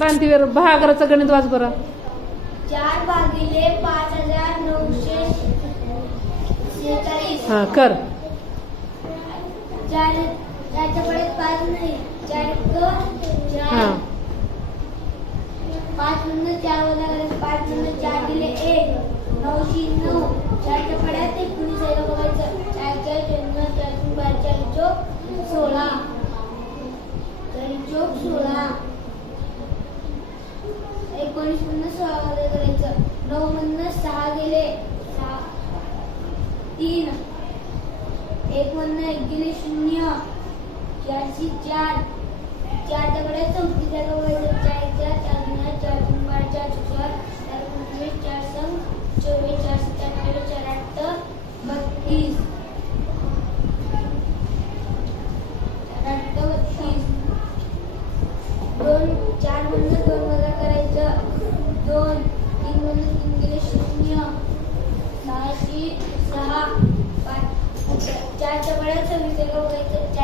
क्रांतीवीर बहागराचं गणित वाच बरं. चार भागिले पाच हजार नऊशे हा कर. चार पाच नाही चार पाच चार वजा करायचं पाच मधनं चार दिले एक नऊशे नऊ. चारच्या पड्यात एकोणीस आहे का बघायचं? चार चार जन्म चार तीन बारा चार चौक सोळा. चार चौक सोळा. एकोणीस मधनं करायचं नऊ मधनं सहा गेले सहा तीन एक मधनं एक गेले शून्य चारशे चार चारच्याकडे चौतीस जागा बघायचं चार चार चार गुणा चार तीन बारा चार चार चार पंचवीस चार सम चोवीस चार सत्तावीस चार आठ बत्तीस चार आठ बत्तीस दोन चार मधनं दोन वजा करायचं. दोन तीन मधनं तीन गेले शून्य सहाशे सहा. पाच. चारच्या बळ्या सव्वीस एका बघायचं